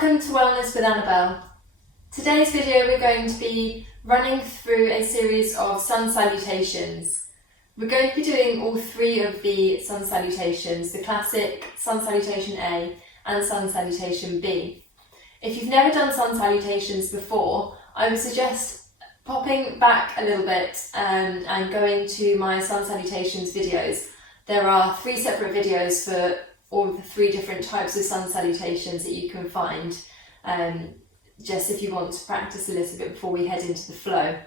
Welcome to Wellness with Annabelle. Today's video we're going to be running through a series of sun salutations. We're going to be doing all three of the sun salutations, the classic sun salutation A and sun salutation B. If you've never done sun salutations before, I would suggest popping back a little bit and going to my sun salutations videos. There are 3 separate videos for all of the 3 different types of sun salutations that you can find, just if you want to practice a little bit before we head into the flow.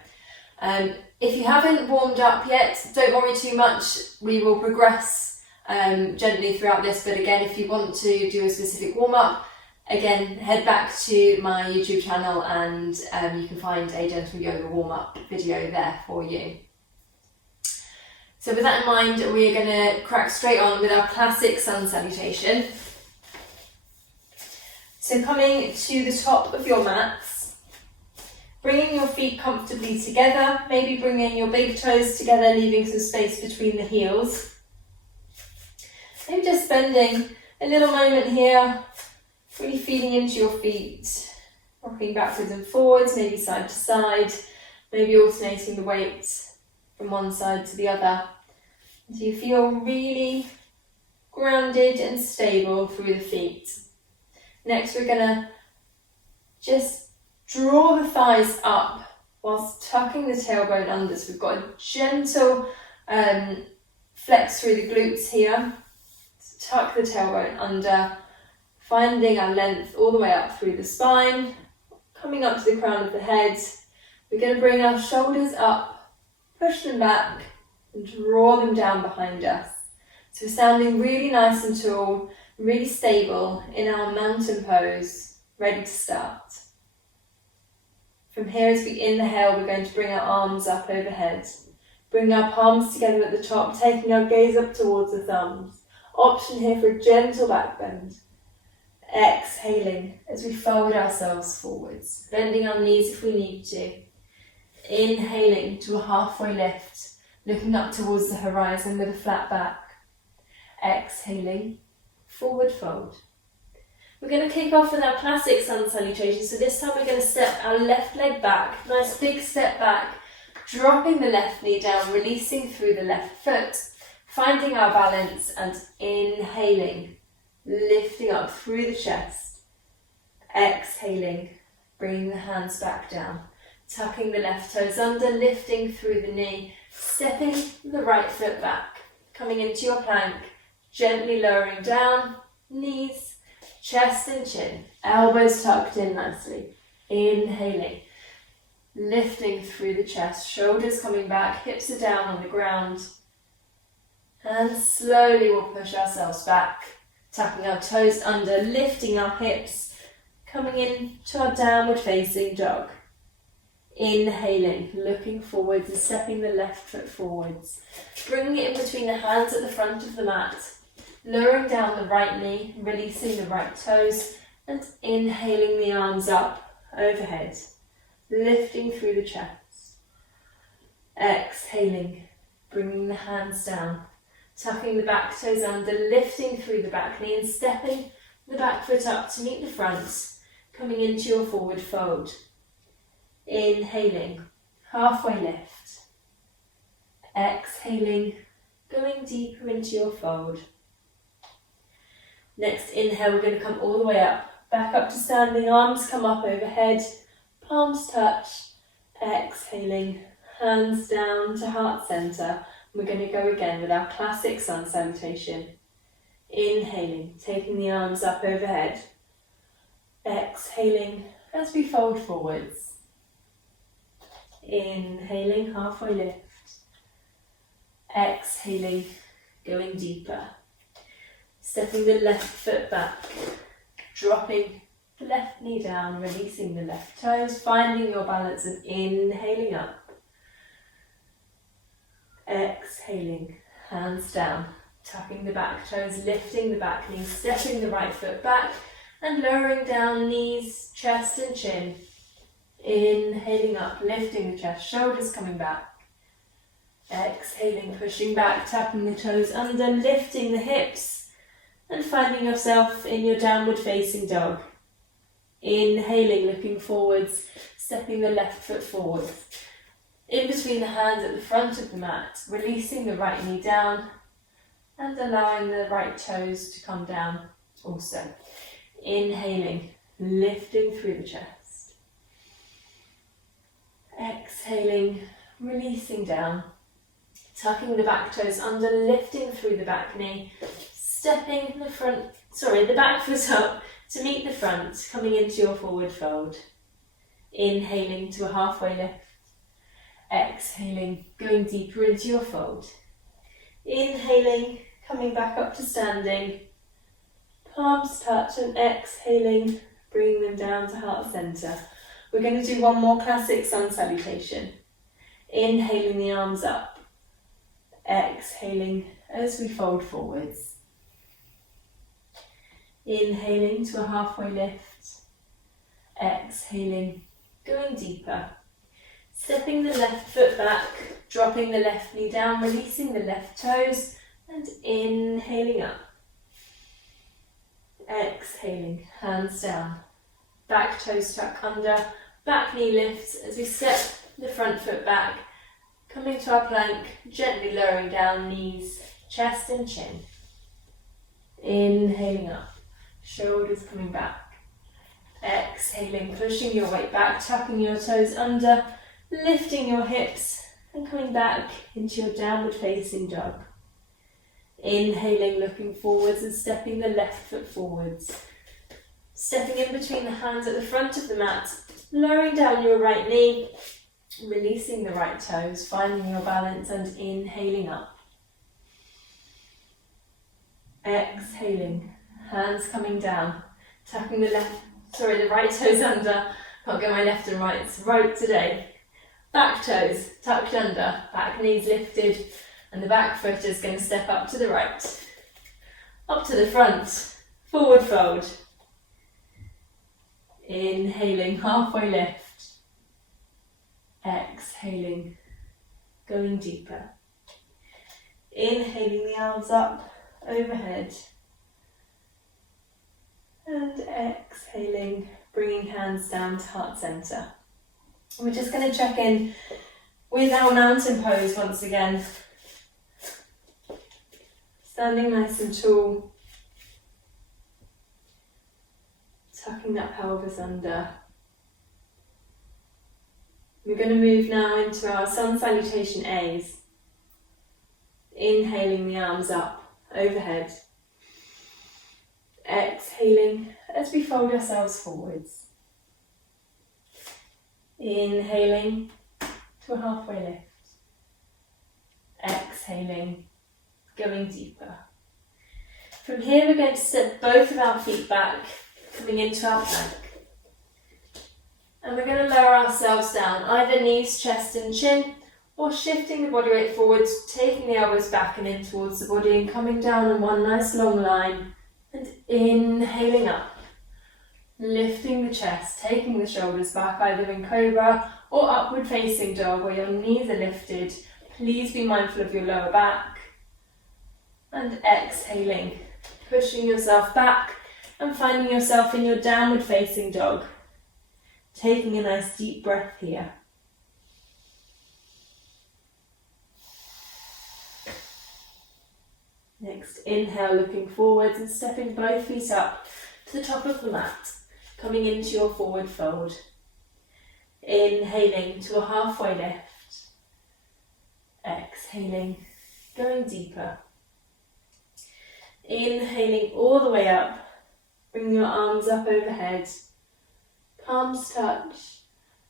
If you haven't warmed up yet, don't worry too much. We will progress gently throughout this, but again, if you want to do a specific warm-up, again, head back to my YouTube channel and you can find a gentle yoga warm-up video there for you. So with that in mind, we're going to crack straight on with our classic sun salutation. So coming to the top of your mats, bringing your feet comfortably together, maybe bringing your big toes together, leaving some space between the heels. Maybe just spending a little moment here, really feeling into your feet, rocking backwards and forwards, maybe side to side, maybe alternating the weight from one side to the other. So you feel really grounded and stable through the feet. Next, we're going to just draw the thighs up whilst tucking the tailbone under. So we've got a gentle flex through the glutes here. So tuck the tailbone under, finding our length all the way up through the spine, coming up to the crown of the head. We're going to bring our shoulders up, push them back, and draw them down behind us. So we're standing really nice and tall, really stable in our mountain pose, ready to start. From here, as we inhale, we're going to bring our arms up overhead. Bring our palms together at the top, taking our gaze up towards the thumbs. Option here for a gentle back bend. Exhaling as we fold ourselves forwards, bending our knees if we need to. Inhaling to a halfway lift, looking up towards the horizon with a flat back. Exhaling, forward fold. We're going to kick off with our classic sun salutation. So this time we're going to step our left leg back, nice big step back, dropping the left knee down, releasing through the left foot, finding our balance and inhaling, lifting up through the chest. Exhaling, bringing the hands back down, tucking the left toes under, lifting through the knee, stepping the right foot back, coming into your plank, gently lowering down, knees, chest and chin, elbows tucked in nicely. Inhaling, lifting through the chest, shoulders coming back, hips are down on the ground. And slowly we'll push ourselves back, tucking our toes under, lifting our hips, coming in to our downward facing dog. Inhaling, looking forwards and stepping the left foot forwards. Bringing it in between the hands at the front of the mat. Lowering down the right knee, releasing the right toes and inhaling the arms up overhead. Lifting through the chest. Exhaling, bringing the hands down. Tucking the back toes under, lifting through the back knee and stepping the back foot up to meet the front. Coming into your forward fold. Inhaling, halfway lift. Exhaling, going deeper into your fold. Next inhale, we're going to come all the way up, back up to standing, arms come up overhead, palms touch. Exhaling, hands down to heart center. We're going to go again with our classic sun salutation. Inhaling, taking the arms up overhead. Exhaling as we fold forwards. Inhaling, halfway lift. Exhaling, going deeper. Stepping the left foot back, dropping the left knee down, releasing the left toes, finding your balance and inhaling up. Exhaling, hands down, tucking the back toes, lifting the back knee, stepping the right foot back and lowering down knees, chest and chin. Inhaling up, lifting the chest, shoulders coming back. Exhaling, pushing back, tapping the toes under, lifting the hips and finding yourself in your downward facing dog. Inhaling, looking forwards, stepping the left foot forward. In between the hands at the front of the mat, releasing the right knee down and allowing the right toes to come down also. Inhaling, lifting through the chest. Exhaling, releasing down. Tucking the back toes under, lifting through the back knee, stepping the back foot up to meet the front, coming into your forward fold. Inhaling to a halfway lift. Exhaling, going deeper into your fold. Inhaling, coming back up to standing. Palms touch, and exhaling, bringing them down to heart center. We're going to do one more classic sun salutation. Inhaling the arms up. Exhaling as we fold forwards. Inhaling to a halfway lift. Exhaling, going deeper. Stepping the left foot back, dropping the left knee down, releasing the left toes, and inhaling up. Exhaling, hands down. Back toes tuck under, back knee lifts as we step the front foot back. Coming to our plank, gently lowering down knees, chest and chin. Inhaling up, shoulders coming back. Exhaling, pushing your weight back, tucking your toes under, lifting your hips and coming back into your downward facing dog. Inhaling, looking forwards and stepping the left foot forwards. Stepping in between the hands at the front of the mat, lowering down your right knee, releasing the right toes, finding your balance and inhaling up. Exhaling, hands coming down, tucking the right toes under. Can't get my left and right, it's right today. Back toes tucked under, back knees lifted, and the back foot is going to step up to the right. Up to the front, forward fold. Inhaling, halfway lift. Exhaling, going deeper. Inhaling the arms up, overhead. And exhaling, bringing hands down to heart center. We're just going to check in with our mountain pose once again. Standing nice and tall. Tucking that pelvis under. We're going to move now into our sun salutation A's. Inhaling the arms up, overhead. Exhaling as we fold ourselves forwards. Inhaling to a halfway lift. Exhaling, going deeper. From here we're going to step both of our feet back, coming into our plank. And we're going to lower ourselves down, either knees, chest and chin, or shifting the body weight forwards, taking the elbows back and in towards the body and coming down in one nice long line. And inhaling up, lifting the chest, taking the shoulders back either in cobra or upward facing dog where your knees are lifted. Please be mindful of your lower back. And exhaling, pushing yourself back and finding yourself in your downward facing dog. Taking a nice deep breath here. Next, inhale, looking forwards and stepping both feet up to the top of the mat, coming into your forward fold. Inhaling to a halfway lift. Exhaling, going deeper. Inhaling all the way up, bring your arms up overhead, palms touch,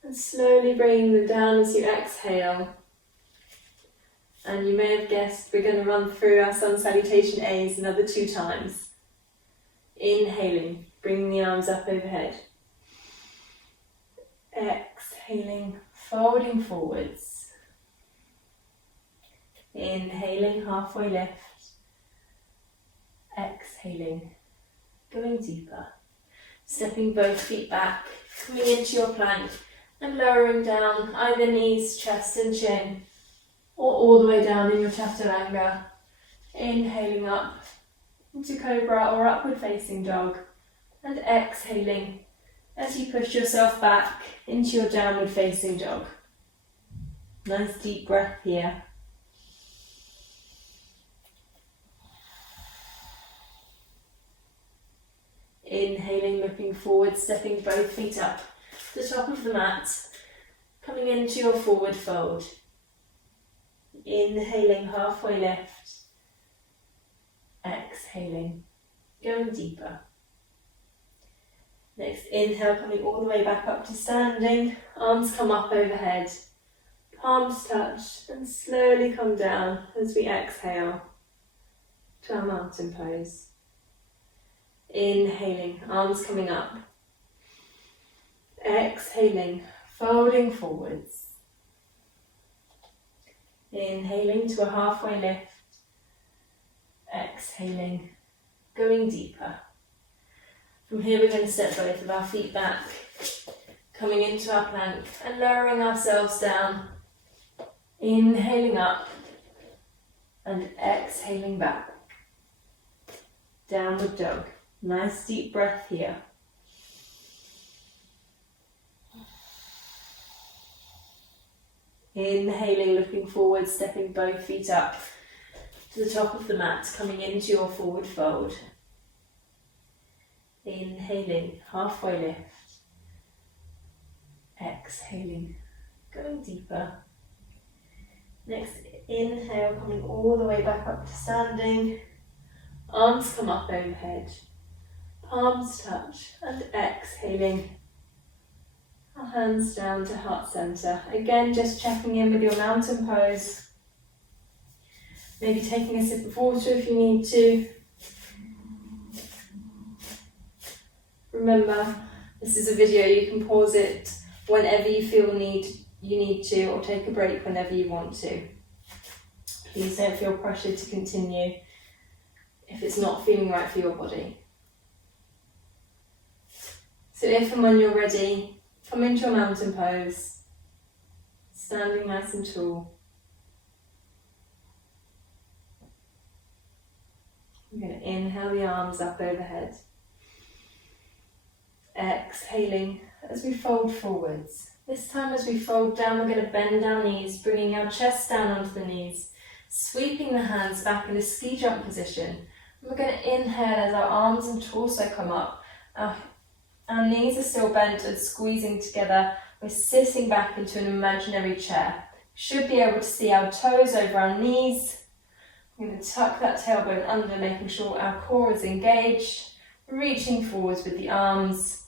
and slowly bringing them down as you exhale. And you may have guessed we're going to run through our sun salutation A's another 2 times. Inhaling, bringing the arms up overhead. Exhaling, folding forwards. Inhaling, halfway lift. Exhaling, going deeper. Stepping both feet back, coming into your plank and lowering down either knees, chest and chin, or all the way down in your chaturanga. Inhaling up into cobra or upward facing dog and exhaling, as you push yourself back into your downward facing dog. Nice deep breath here. Inhaling, looking forward, stepping both feet up to the top of the mat, coming into your forward fold. Inhaling, halfway lift. Exhaling, going deeper. Next inhale, coming all the way back up to standing. Arms come up overhead. Palms touch and slowly come down as we exhale to our mountain pose. Inhaling, arms coming up. Exhaling, folding forwards. Inhaling to a halfway lift. Exhaling, going deeper. From here we're going to step both of our feet back, coming into our plank and lowering ourselves down. Inhaling up and exhaling back. Downward dog. Nice deep breath here. Inhaling, looking forward, stepping both feet up to the top of the mat, coming into your forward fold. Inhaling, halfway lift. Exhaling, going deeper. Next inhale, coming all the way back up to standing. Arms come up overhead. Palms touch and exhaling. Our hands down to heart center. Again, just checking in with your mountain pose. Maybe taking a sip of water if you need to. Remember, this is a video, you can pause it whenever you feel you need to, or take a break whenever you want to. Please don't feel pressured to continue if it's not feeling right for your body. So if and when you're ready, come into your mountain pose, standing nice and tall. We're going to inhale the arms up overhead. Exhaling as we fold forwards. This time as we fold down, we're going to bend our knees, bringing our chest down onto the knees, sweeping the hands back in a ski jump position. And we're going to inhale as our arms and torso come up. Our knees are still bent and squeezing together. We're sitting back into an imaginary chair. Should be able to see our toes over our knees. We're going to tuck that tailbone under, making sure our core is engaged. Reaching forwards with the arms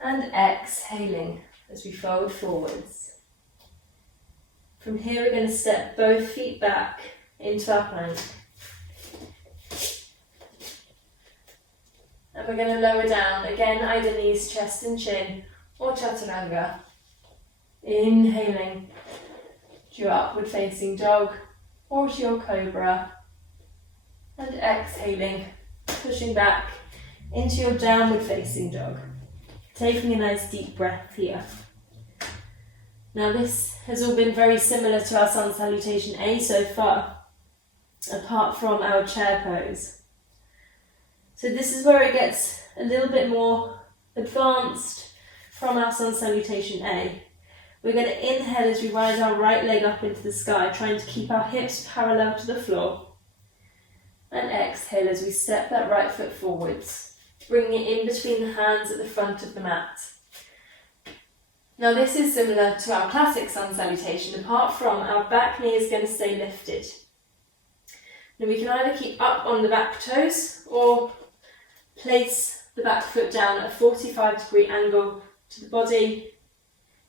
and exhaling as we fold forwards. From here we're going to step both feet back into our plank. And we're going to lower down, again either knees, chest and chin, or chaturanga. Inhaling to your upward facing dog or to your cobra. And exhaling, pushing back into your downward facing dog. Taking a nice deep breath here. Now this has all been very similar to our Sun Salutation A so far, apart from our chair pose. So this is where it gets a little bit more advanced from our Sun Salutation A. We're going to inhale as we rise our right leg up into the sky, trying to keep our hips parallel to the floor. And exhale as we step that right foot forwards, bringing it in between the hands at the front of the mat. Now this is similar to our classic Sun Salutation, apart from our back knee is going to stay lifted. Now we can either keep up on the back toes or place the back foot down at a 45-degree angle to the body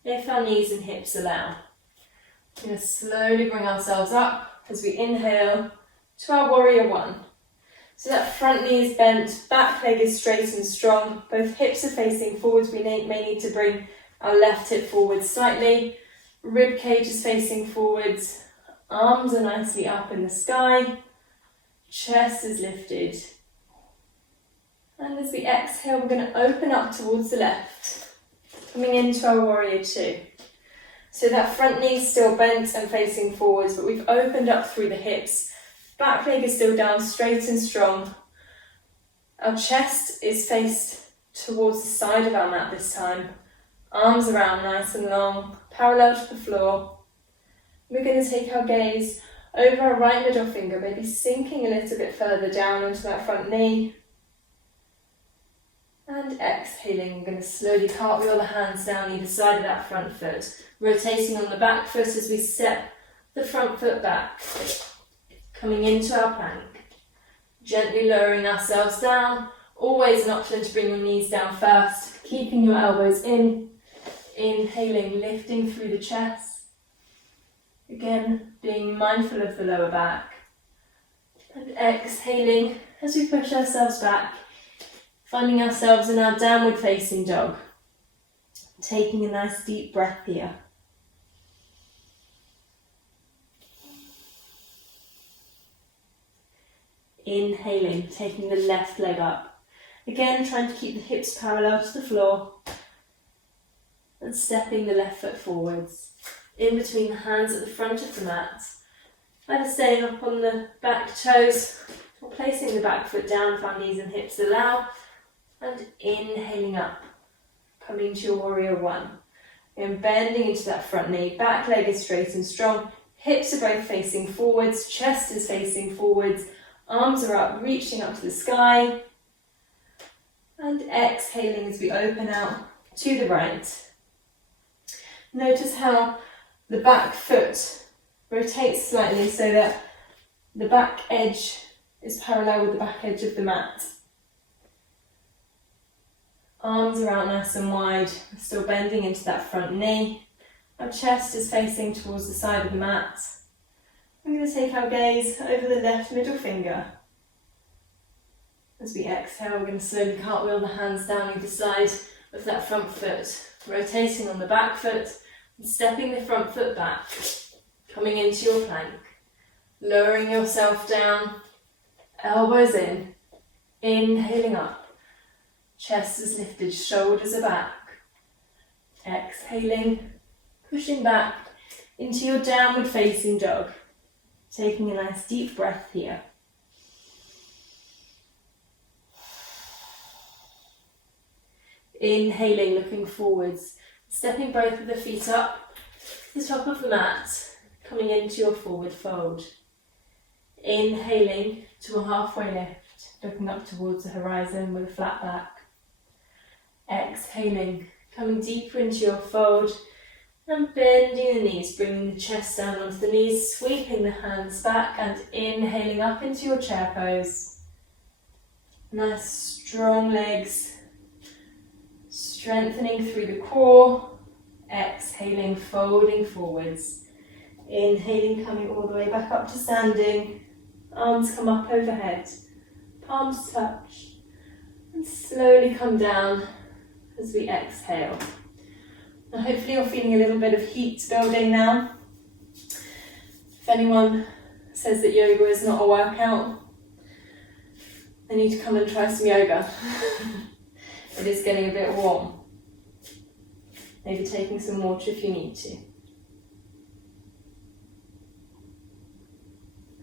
if our knees and hips allow. We're going to slowly bring ourselves up as we inhale to our warrior one. So that front knee is bent, back leg is straight and strong, both hips are facing forwards. We may need to bring our left hip forward slightly, rib cage is facing forwards, arms are nicely up in the sky, chest is lifted. And as we exhale, we're going to open up towards the left, coming into our warrior two. So that front knee is still bent and facing forwards, but we've opened up through the hips. Back leg is still down, straight and strong. Our chest is faced towards the side of our mat this time. Arms around nice and long, parallel to the floor. We're going to take our gaze over our right middle finger, maybe sinking a little bit further down into that front knee. And exhaling, we're going to slowly cartwheel the hands down either side of that front foot, rotating on the back foot as we step the front foot back, coming into our plank. Gently lowering ourselves down, always an option to bring your knees down first, keeping your elbows in, inhaling, lifting through the chest. Again, being mindful of the lower back. And exhaling as we push ourselves back, finding ourselves in our downward facing dog. Taking a nice deep breath here. Inhaling, taking the left leg up. Again, trying to keep the hips parallel to the floor. And stepping the left foot forwards. In between the hands at the front of the mat. Either staying up on the back toes or placing the back foot down if our knees and hips allow. And inhaling up. Coming to your warrior one. And bending into that front knee. Back leg is straight and strong. Hips are both facing forwards. Chest is facing forwards. Arms are up, reaching up to the sky. And exhaling as we open out to the right. Notice how the back foot rotates slightly so that the back edge is parallel with the back edge of the mat. Arms are out nice and wide, still bending into that front knee. Our chest is facing towards the side of the mat. We're going to take our gaze over the left middle finger. As we exhale, we're going to slowly cartwheel the hands down either side of that front foot, rotating on the back foot and stepping the front foot back, coming into your plank, lowering yourself down, elbows in, inhaling up, chest is lifted, shoulders are back, exhaling, pushing back into your downward facing dog. Taking a nice deep breath here. Inhaling, looking forwards, stepping both of the feet up to the top of the mat, coming into your forward fold. Inhaling to a halfway lift, looking up towards the horizon with a flat back. Exhaling, coming deeper into your fold. And bending the knees, bringing the chest down onto the knees, sweeping the hands back and inhaling up into your chair pose. Nice strong legs, strengthening through the core, exhaling, folding forwards. Inhaling, coming all the way back up to standing, arms come up overhead, palms touch, and slowly come down as we exhale. And hopefully you're feeling a little bit of heat building now. If anyone says that yoga is not a workout, they need to come and try some yoga. It is getting a bit warm. Maybe taking some water if you need to.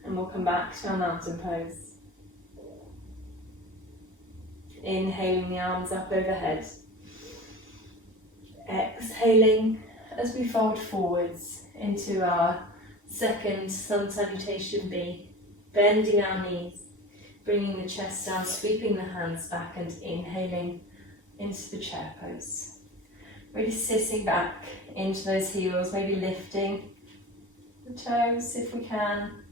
And we'll come back to our mountain pose. Inhaling the arms up overhead. Exhaling as we fold forwards into our second sun salutation B, bending our knees, bringing the chest down, sweeping the hands back and inhaling into the chair pose. Really sitting back into those heels, maybe lifting the toes if we can.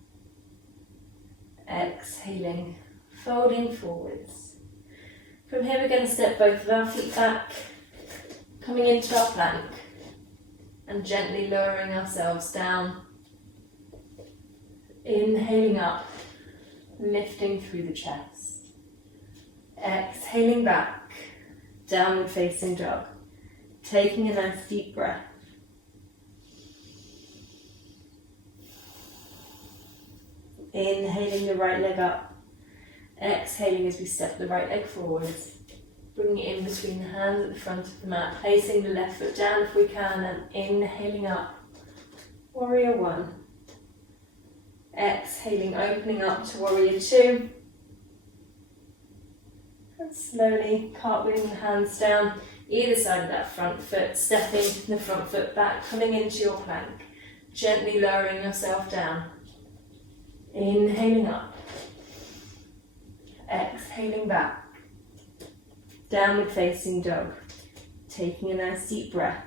Exhaling, folding forwards. From here we're going to step both of our feet back, coming into our plank and gently lowering ourselves down. Inhaling up, lifting through the chest. Exhaling back, downward facing dog. Taking a nice deep breath. Inhaling the right leg up. Exhaling as we step the right leg forwards. Bringing it in between the hands at the front of the mat. Placing the left foot down if we can and inhaling up. Warrior one. Exhaling, opening up to warrior two. And slowly cartwheeling the hands down either side of that front foot, stepping the front foot back, coming into your plank. Gently lowering yourself down. Inhaling up. Exhaling back. Downward facing dog. Taking a nice deep breath.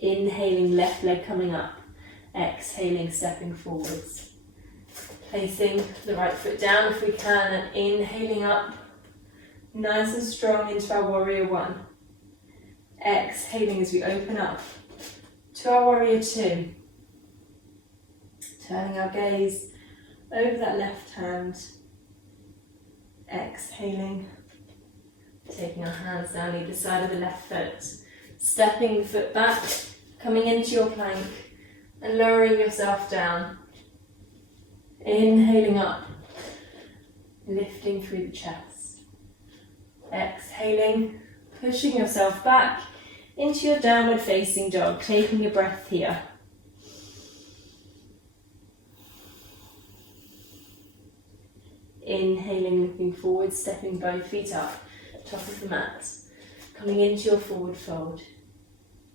Inhaling, left leg coming up. Exhaling, stepping forwards. Placing the right foot down if we can and inhaling up. Nice and strong into our warrior one. Exhaling as we open up to our warrior two. Turning our gaze over that left hand. Exhaling. Taking our hands down either side of the left foot. Stepping the foot back, coming into your plank and lowering yourself down. Inhaling up, lifting through the chest. Exhaling, pushing yourself back into your downward facing dog, taking a breath here. Inhaling, looking forward, stepping both feet up, top of the mat. Coming into your forward fold.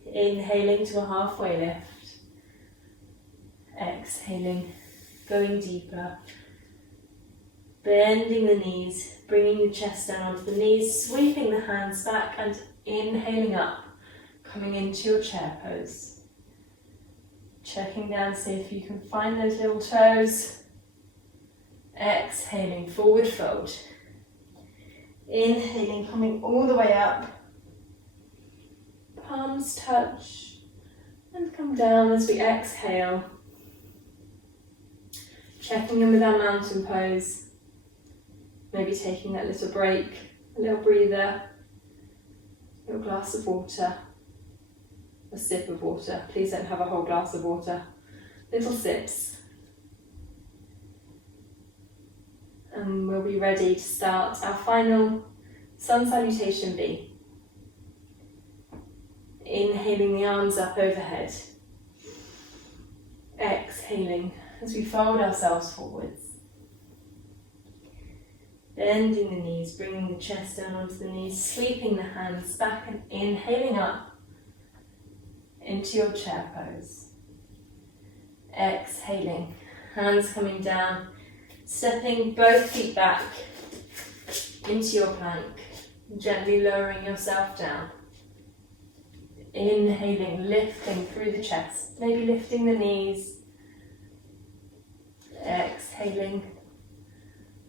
Inhaling to a halfway lift. Exhaling, going deeper. Bending the knees, bringing the chest down onto the knees, sweeping the hands back and inhaling up. Coming into your chair pose. Checking down, see if you can find those little toes. Exhaling, forward fold. Inhaling, coming all the way up. Palms touch and come down as we exhale. Checking in with our mountain pose. Maybe taking that little break, a little breather, a little glass of water, a sip of water. Please don't have a whole glass of water. Little sips. And we'll be ready to start our final sun salutation B. Inhaling the arms up overhead. Exhaling as we fold ourselves forwards. Bending the knees, bringing the chest down onto the knees, sweeping the hands back and inhaling up into your chair pose. Exhaling, hands coming down, stepping both feet back into your plank, gently lowering yourself down. Inhaling, lifting through the chest, maybe lifting the knees. Exhaling,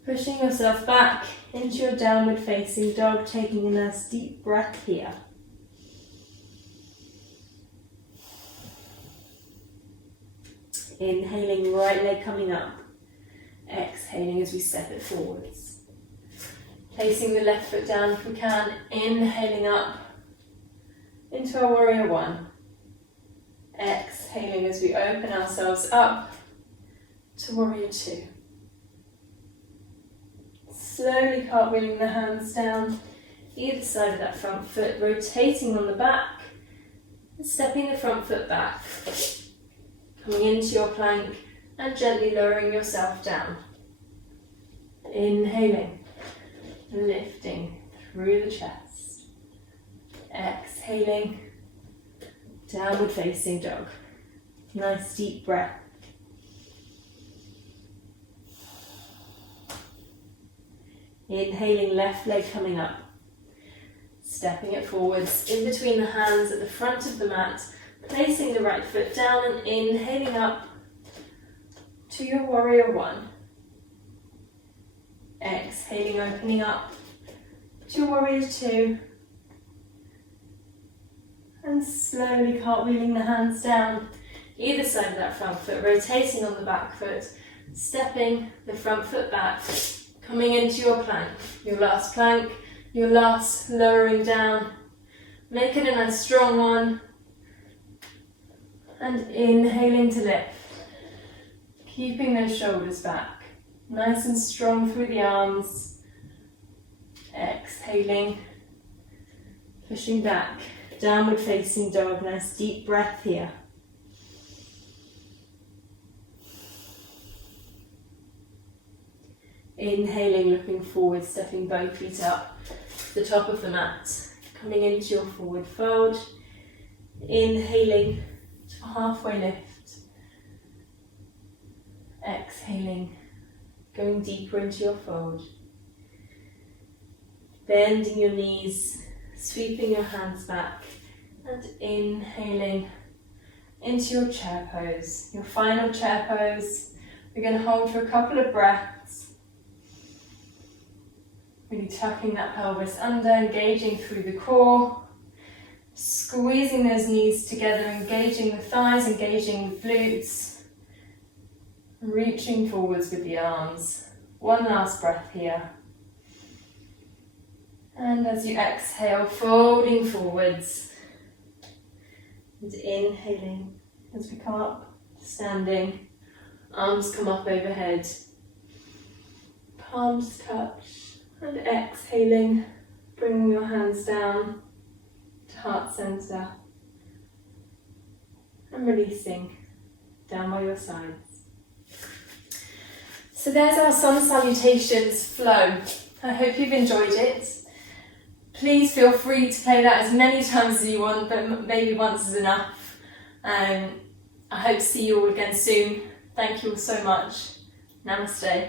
pushing yourself back into your downward facing dog, taking a nice deep breath here. Inhaling, right leg coming up. Exhaling as we step it forwards. Placing the left foot down if we can, inhaling up into our warrior one. Exhaling as we open ourselves up to warrior two. Slowly cartwheeling the hands down either side of that front foot, rotating on the back and stepping the front foot back. Coming into your plank and gently lowering yourself down. Inhaling, lifting through the chest. Exhaling, downward facing dog. Nice deep breath. Inhaling, left leg coming up. Stepping it forwards in between the hands at the front of the mat, placing the right foot down and inhaling up to your warrior one. Exhaling, opening up to warrior two. And slowly cartwheeling the hands down either side of that front foot, rotating on the back foot, stepping the front foot back, coming into your plank, your last lowering down. Make it a nice strong one. And inhaling to lift. Keeping those shoulders back. Nice and strong through the arms. Exhaling. Pushing back. Downward facing dog. Nice deep breath here. Inhaling, looking forward, stepping both feet up to the top of the mat. Coming into your forward fold. Inhaling to a halfway lift. Exhaling, going deeper into your fold. Bending your knees, sweeping your hands back, and inhaling into your chair pose. Your final chair pose. We're going to hold for a couple of breaths. Really tucking that pelvis under, engaging through the core. Squeezing those knees together, engaging the thighs, engaging the glutes. Reaching forwards with the arms. One last breath here. And as you exhale, folding forwards. And inhaling as we come up, standing. Arms come up overhead. Palms touch. And exhaling, bringing your hands down to heart center. And releasing down by your sides. So there's our Sun Salutations flow. I hope you've enjoyed it. Please feel free to play that as many times as you want, but maybe once is enough. I hope to see you all again soon. Thank you all so much. Namaste.